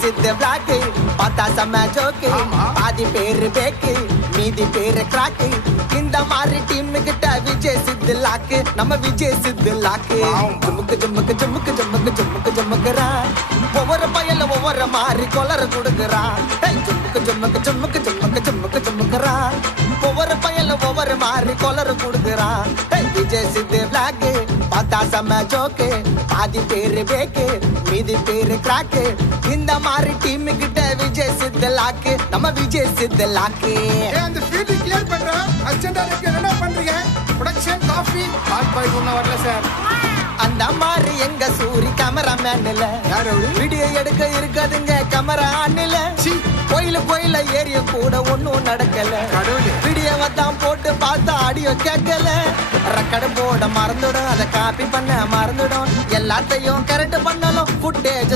சித்து black பார்த்தா செம்ம joke பாதி பேரு பேக்கு மீதி பேரு கிராக்கு இந்த மாதிரி டீம் கிட்ட விஜய் சித்து லாக்கு நம்ம விஜய் சித்து லாக்கு ஜுமுக்கு ஜுமுக்கு ஜுமுக்கு ஜுமுக்கு ஜுமுக்கு ஜுமுக்குறா ஒவ்வொரு பயல ஒவ்வொரு மாதிரி கொலர கொடுக்குறா ஜுமுக்கு ஜுமுக்கு ஜுமுக்கு ஜுமுக்கு ஜுமுக்கு ஜுமுக்குறா ஒவ்வொரு பயல ஒவ்வொரு மாதிரி கொலர கொடுக்குறா விஜய் சித்து பிளாக் பார்த்தா செம்ம ஜோக்கு பாதி பேரு பேக்கு மீதி பேரு கிராக்கு இந்த மாதிரி டீம் கிட்ட விஜய் சித்து லாக்கு நம்ம விஜய் சித்து லாக்கு அந்த ஃபீல்ட் கிளியர் பண்ற அர்ஜென்ட்டா இருக்கு என்ன பண்றீங்க ப்ரொடக்ஷன் காபி கால் பாய் ஒண்ணு வரல சார் அந்த மாதிரி எங்க சூரி கேமராமேன் இல்ல யாரு வீடியோ எடுக்க இருக்காதுங்க கேமரா ஆன்ல கோயில ஏரிய கூட ஒண்ணும் நடக்கல வீடியோவை தான் போட்டு பார்த்தா ஆடியோ கேட்கல ரெக்கார்டு போட மறந்துடும் அதை காப்பி பண்ண மறந்துடும் எல்லாத்தையும் கரெக்ட் பண்ணாலும் ஃபுட்டேஜ்